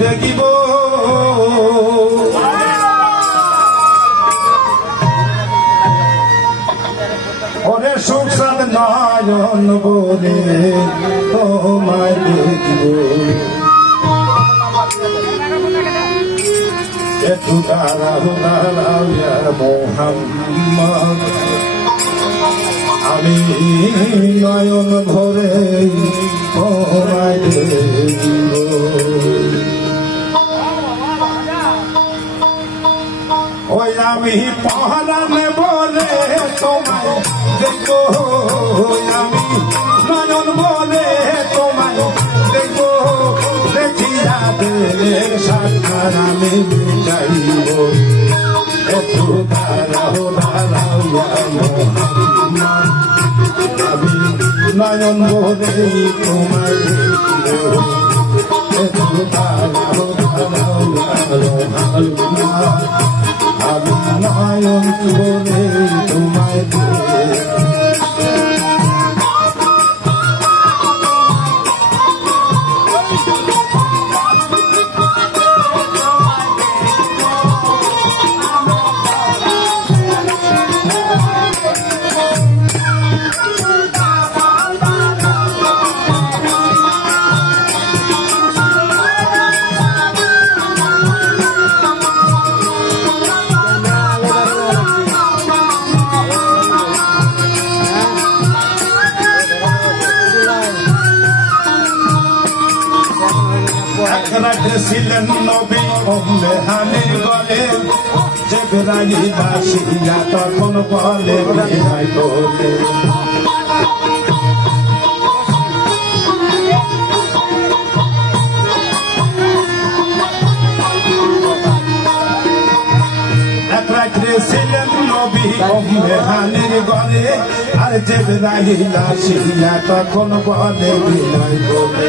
দেখিব ওরে সুখ সাদ নয়ন বলে তোমায় দেখিব একটু দাঁড়াও দাঁড়াও ইয়া মোহাম্মদ আমি নয়ন ভরে তোমায় দেখিব ওই আমি পহরান বলে তোমায় দেখবো আমি নয়ন বলে তোমায় দেখবো দেখিয়া দেখ সাক্ষাৎ আমি চাইব একটু দাঁড়াও দাঁড়াও আমি নয়ন বলে তোমায় দেখব একটু দাঁড়াও দাঁড়াও আমি নয়ন বলে তোমায় ছিলেন নবী উম্মে হানির গলে জিবরাইল আসিয়া তখন বলে ভাই বলে এক রাত্রে ছিলেন নবী উম্মে হানির গলে আর জিবরাইল আসিয়া তখন বলে ভাই বলে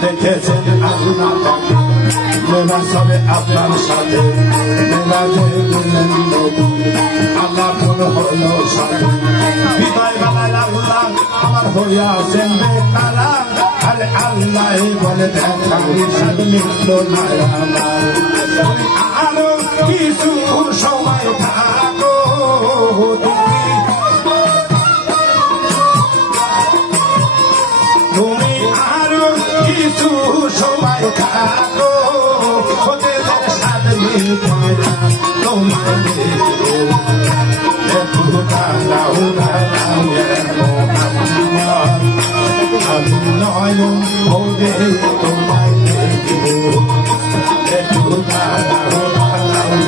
দেখেছেন আল্লাহ মেলা সবে আপনার সাথে মেলা যে বললেন আল্লাহ কোন হলো সাথে বিদায় বেলায় আল্লাহ আমার হইয়াছেন বেকারা আরে আল্লাহ বলে দেখাবি সাথে মিলল না আমার আরো কিছু সময় থাকো তুমি আরো কিছু সময় থাকো ওদের সাথে মিলতে তোমার একটু দাঁড়াও দাঁড়াও আমি নয়ন ভরে তোমায় দেখব একটু দাঁড়াও দাঁড়াও আমি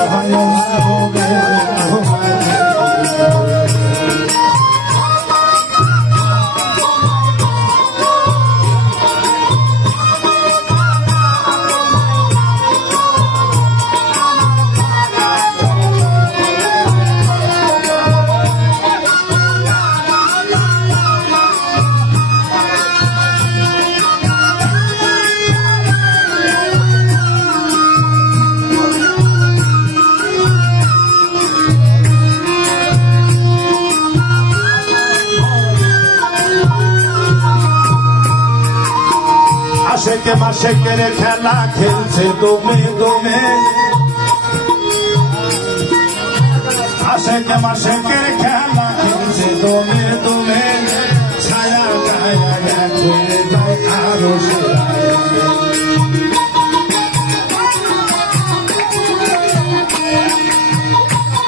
নয়ন ভরে তোমায় আশেকে মাশেকের খেলা খেলছে দমে দমে আশেকে মাশেকের খেলা খেলছে দমে দমে ছায়া গায়া করে যায় আরো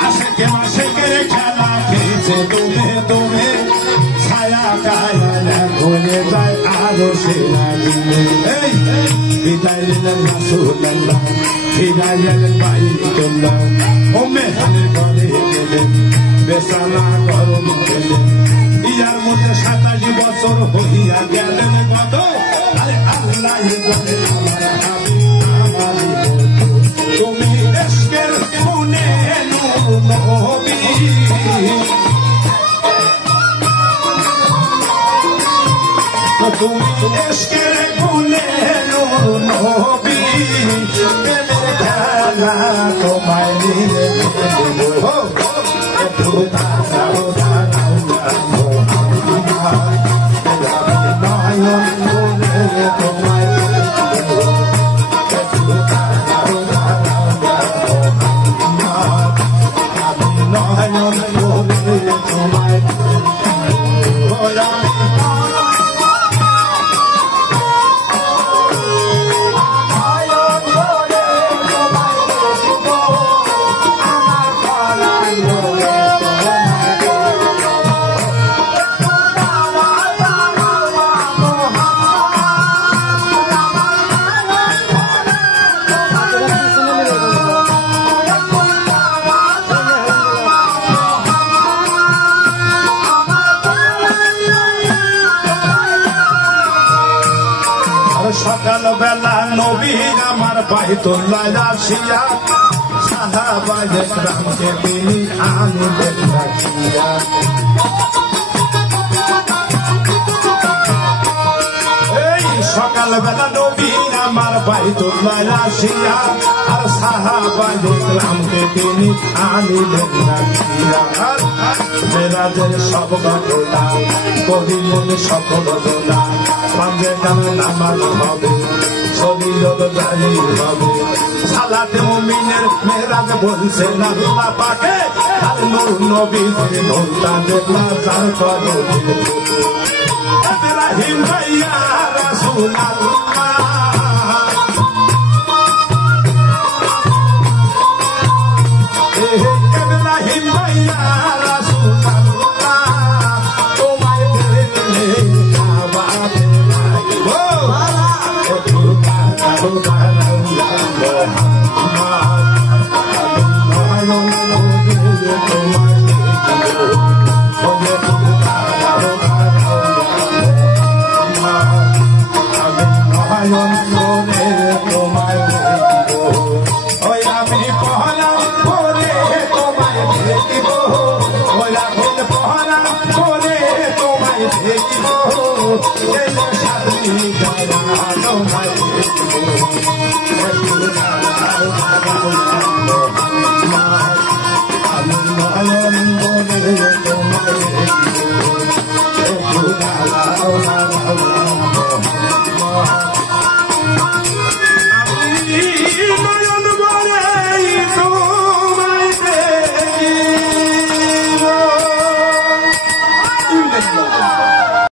আশেকে মাশেকের খেলা খেলছে দমে দমে ছায়া গায়া করে যায় আরো বিদায় নিলেন রাসূলুল্লাহ বিদায় নিলেন বাইতুল্লাহ উম্মে হানির ঘরে গেলেন বেসালা গরম গেলেন ইয়ার মধ্যে 27 বছর হইয়া গেলেন কত আরে আল্লাহ জানে আমার হাবিব আমার তুমি ইশকের খুনে নবী তুমি ইশকের খুনে নবী প্রেমের খেলা তোমায় নিয়ে দেব একটু দাঁড়াও দাঁড়াও নয়ন সকালবেলা নবী আমার বাইতুল্লাহ আসিয়া সাহাবায়ে কেরামকে তিনি আনিলেন ডাকিয়া। এই সকালবেলা নবী আমার বাইতুল্লাহ আসিয়া আর সাহাবায়ে কেরামকে তিনি আনিলেন ডাকিয়া। মেরাজের সব ঘটনা করিলেন সকল ঘটনা, পাঞ্জে গানে নামাজ হবে শরীর জারি হবে। সালাতে মুমিনের মেরাজ বলছেন আল্লাহ পাকে, আর নূর নবীর নূরটা দেখলা যার কদমে। ইব্রাহিম ভাইয়া রাসূলুল্লাহ, ইব্রাহিম ভাইয়া